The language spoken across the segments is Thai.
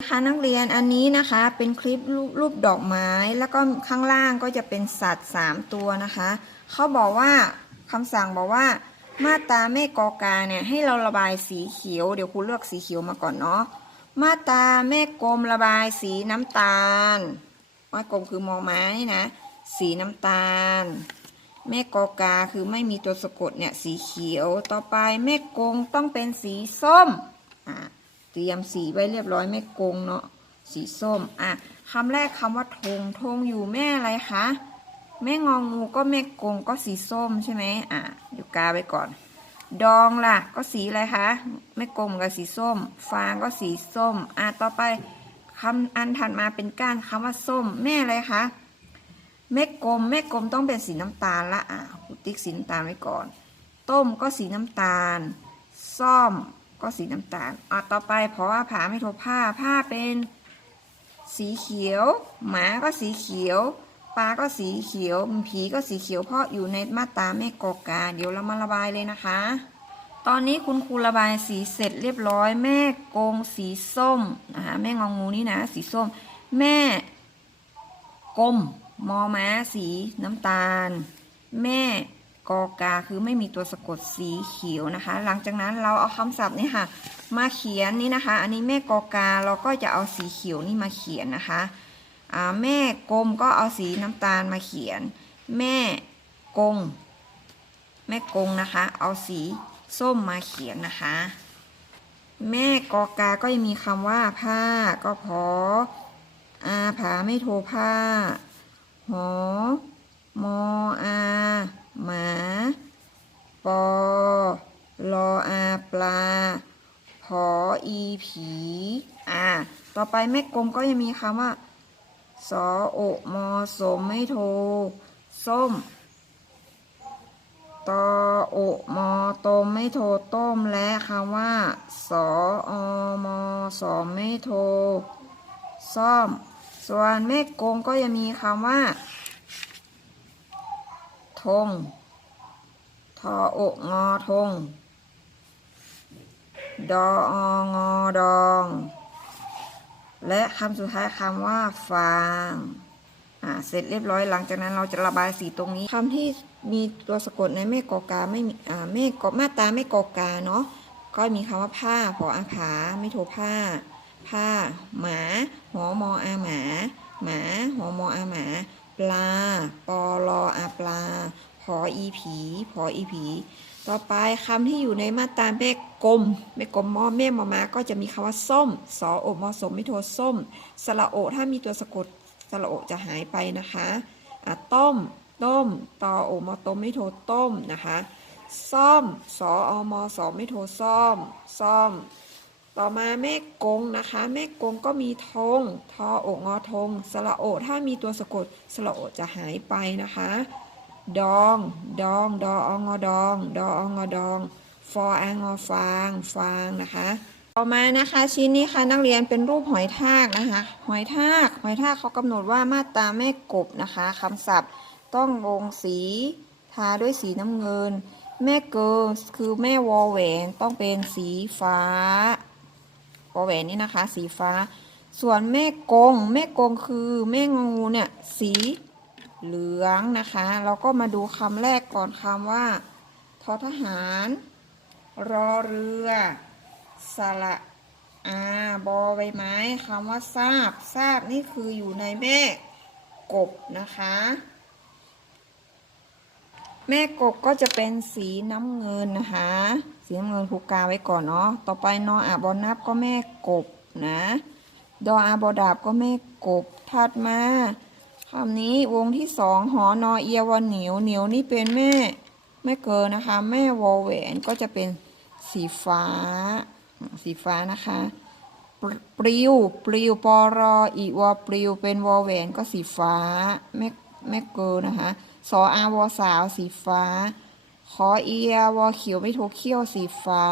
นะคะนักเรียนอันนี้นะคะเป็นคลิปรูปรูปดอกไม้ แล้วก็ข้างล่างก็จะเป็นสัตว์ 3 ตัวนะคะเขาบอกว่าคำสั่งบอกว่า มาตาแม่กอกาเนี่ยให้เราระบายสีเขียว เดี๋ยวครูเลือกสีเขียวมาก่อนเนาะมาตาแม่กลมระบายสีน้ำตาลแม่กลมคือมอไม้นะสีน้ำตาล แม่กอกาคือไม่มีตัวสะกดเนี่ยสีเขียวต่อไปแม่กงต้องเป็นสีส้มอะ ตรียมสีไว้เรียบร้อยแม่กงเนาะสีส้มอะคำแรกคำว่าธงธงอยู่แม่อะไรคะแม่งองูก็แม่กงก็สีส้มใช่ไหมอะเดี๋ยวกาไปก่อน ดองล่ะ ก็สีอะไรคะแม่กงกับสีส้ม ฟางก็สีส้มอะต่อไปคำอันถัดมาเป็นก้านคำว่าส้ม แม่อะไรคะเม็ดกลมเม็ดกลมต้องเป็นสีน้ำตาลละอะติ๊กสีน้ำตาลไว้ก่อน ต้มก็สีน้ำตาล ซ่อม ก็สีน้ำตาลอะต่อไปเพราะว่าผาไม่โทผ้าผ้าเป็นสีเขียว หมาก็สีเขียวปลาก็สีเขียว ผีก็สีเขียวเพราะอยู่ในมาตาแม่กอกา เดี๋ยวเรามาระบายเลยนะคะ ตอนนี้คุณครูระบายสีเสร็จเรียบร้อย แม่กงสีส้มนะคะแม่งองูนี่นะสีส้ม แม่กลมมอม้าสีน้ำตาล แม่ กอกาคือไม่มีตัวสะกดสีเขียวนะคะ หลังจากนั้นเราเอาคำศัพท์นี่ค่ะ มาเขียนนี่นะคะ อันนี้แม่กอกาเราก็จะเอาสีเขียวนี่มาเขียนนะคะแม่กลมก็เอาสีน้ำตาลมาเขียน แม่กง แม่กงนะคะ เอาสีส้มมาเขียนนะคะ แม่กอกาก็ยังมีคำว่าผ้าก็พออาผาไม่โทรผ้าหอมออา หมา ปอลออาปลา ผออีผี อ่า ต่อไปแม่กลมก็ยังมีคำว่า สอโอมอสมไม่โท ส้ม ตอโอมอตมไม่โทต้มและคำว่า สออมอสอมไม่โท ซ่อม ส่วนแม่กงก็ยังมีคำว่า ธงทออกงอธงดอองอดอง และคำสุดท้ายคำว่าฟางอ่าเสร็จเรียบร้อยหลังจากนั้นเราจะระบายสีตรงนี้คำที่มีตัวสะกดในแม่กอกาไม่มีอ่าแม่กอมาตาแม่กอกาเนาะก็มีคำว่าผ้าพออาผาไม่โทผ้า ผ้า หมาหอมออาหมา หมาหอมออาหมา ปลา ปอลออาปลาพออีผีพออีผี ต่อไปคำที่อยู่ในมาตราแม่กลมแม่กลมมอแม่มอมา ก็จะมีคำว่าส้ม สอโอมอสมไม่โทส้ม สระโอถ้ามีตัวสะกดสระโอจะหายไปนะคะอะต้ม ต้ม ตอโอมอต้มไม่โทต้มนะคะ ซ่อม สออมอสอไม่โทซ่อม ซ่อม ต่อมาแม่กงนะคะ แม่กงก็มีธงทออกงอธงสระโอถ้ามีตัวสะกดสระโอจะหายไปนะคะ ดอง ดองดอองอดอง ดอองอดอง ฟอแองอฟางฟางนะคะต่อมานะคะชิ้นนี้ค่ะนักเรียนเป็นรูปหอยทากนะคะหอยทากหอยทากเขากำหนดว่ามาตราแม่กบนะคะคำศัพท์ต้องลงสีทาด้วยสีน้ำเงิน แม่เกิร์ลคือแม่วอแหวนต้องเป็นสีฟ้า อแหวนนี่นะคะ สีฟ้า ส่วนแม่กงแม่กงคือแม่งูเนี่ยสีเหลืองนะคะ เราก็มาดูคำแรกก่อนคำว่าทอทหาร รอเรือ สระอาบอใบไม้คำว่าทราบทราบนี่คืออยู่ในแม่กบนะคะ แม่กบก็จะเป็นสีน้ำเงินนะคะ สีน้ำเงินผูกกาไว้ก่อนเนาะต่อไปนออาบอนับก็แม่กบนะดออาบอดาบก็แม่กบถัดมาคำนี้วงที่สองหอนอเอียวเหนียวเหนียวนี่เป็นแม่แม่เกินนะคะ แม่วอแหวนก็จะเป็นสีฟ้า สีฟ้านะคะปปลิวปลิวปอรออีวอปลิวเป็นวอแหวนก็สีฟ้าแม่แม่เกินนะคะ สออาวอสาวสีฟ้า ขอเอียวอเขียวไม่โทเขี้ยวสีฟ้า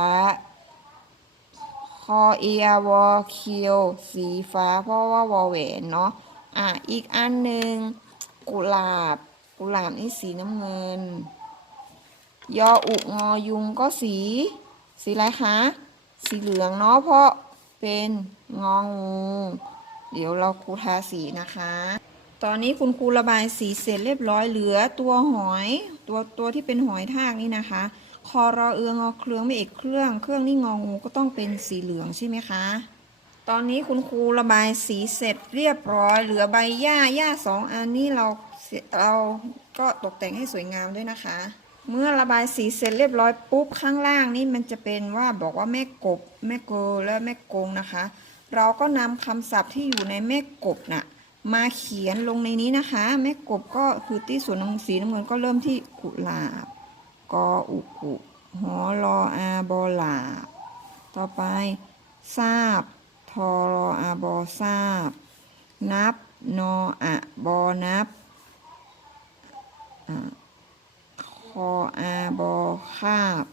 คอเอียวอเคียวสีฟ้า เพราะว่าวอแหวนเนาะ อะ อีกอันหนึ่งกุหลาบ กุหลาบนี่สีน้ำเงิน ยออุงอยุงก็สี สีอะไรคะ สีเหลืองเนาะ เพราะเป็นงองู เดี๋ยวเราครูทาสีนะคะ ตอนนี้คุณครูระบายสีเสร็จเรียบร้อยเหลือตัวหอยตัวตัวที่เป็นหอยทากนี่นะคะ คอรอเอืองอเครื่องไม่เอกเครื่อง เครื่องนี่งองูก็ต้องเป็นสีเหลืองใช่ไหมคะ ตอนนี้คุณครูระบายสีเสร็จเรียบร้อย เหลือใบหญ้าหญ้าสองอันนี้เราเราก็ตกแต่งให้สวยงามด้วยนะคะ เมื่อระบายสีเสร็จเรียบร้อยปุ๊บข้างล่างนี่มันจะเป็นว่าบอกว่าแม่กบ แม่โกและแม่กงนะคะ เราก็นำคำศัพท์ที่อยู่ในแม่กบน่ะ มาเขียนลงในนี้นะคะ แม่กบก็คือที่ส่วนน้ำสีน้ำเงินก็เริ่มที่กุหลาบ กออุกุหอรออาบอหลาบ ต่อไปทราบ ทอรออาบอทราบ นับ นออะบอนับคออาบอคาบ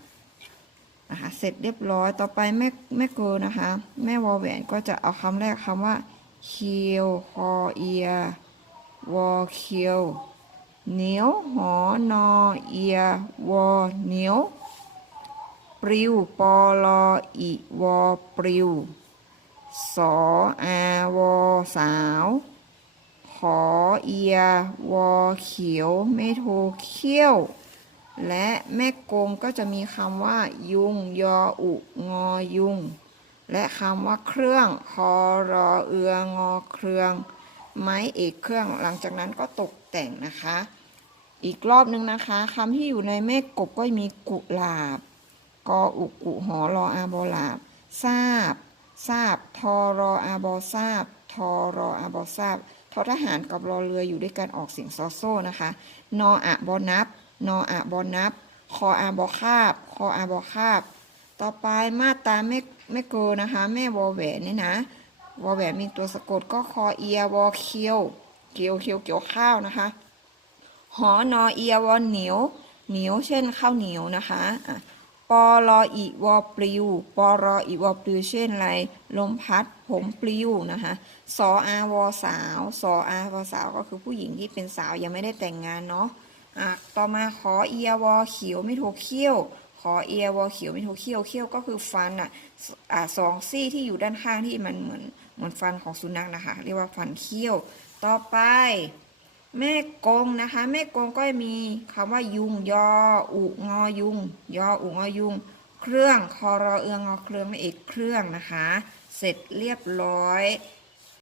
นะคะเสร็จเรียบร้อยต่อไปแม่แม่เกินนะคะ แม่วอแหวนก็จะเอาคำแรกคำว่า เคียวคอเอียวอเคียวเหนียวหอนอเอียวอเหนียวปลิวปอลออีวอปลิวสออาวอสาวขอเอียวอเขียวไม่โทเขี้ยว และแม่กงก็จะมีคำว่า ยุงยออุงอยุง และคำว่าเครื่องคอรอเอืองอเครื่อง ไม้เอกเครื่องหลังจากนั้นก็ตกแต่งนะคะ อีกรอบหนึ่งนะคะคำที่อยู่ในแม่กบก็มีกุหลาบ กออุกุหอรออาบอลาบทราบทราบทอรออาบอทราบทอรออาบอทราบทอทหารกับรอเรืออยู่ด้วยกันออกเสียงซอโซ่นะคะนออะบอนับนออะบอนับ คออาบอคาบ คออาบอคาบ ต่อไปมาตาไม่ไม่เกินนะคะ แม่วอแหวนเนี่ยนะวอแหวนมีตัวสะกดก็คอเอียวอเคียว เกียวเคียวเกี่ยวข้าวนะคะ หอนอเอียวอเหนียว เหนียวเช่นข้าวเหนียวนะคะอะปอรออีวอปลิวปอรออีวอปลิวเช่นไร ลมพัดผมปลิวนะคะสออาวอสาวสออาวอสาวก็คือผู้หญิงที่เป็นสาวยังไม่ได้แต่งงานเนาะอะต่อมาขอเอียวอเขียวไม่โทเขี้ยว ขอเอียวอเขียวม่โทเขี้ยวเขี้ยวก็คือฟันอะสอ่าสองซี่ที่อยู่ด้านข้างที่มันเหมือนเหมือนฟันของสุนัขนะคะ เรียกว่าฟันเขี้ยว ต่อไป แม่กงนะคะ แม่กงก็มีคำว่ายุงยออุงอยุง ยออุงอยุง เครื่องคอรอเอืองอเครื่องไม่เอกเครื่องนะคะ เสร็จเรียบร้อย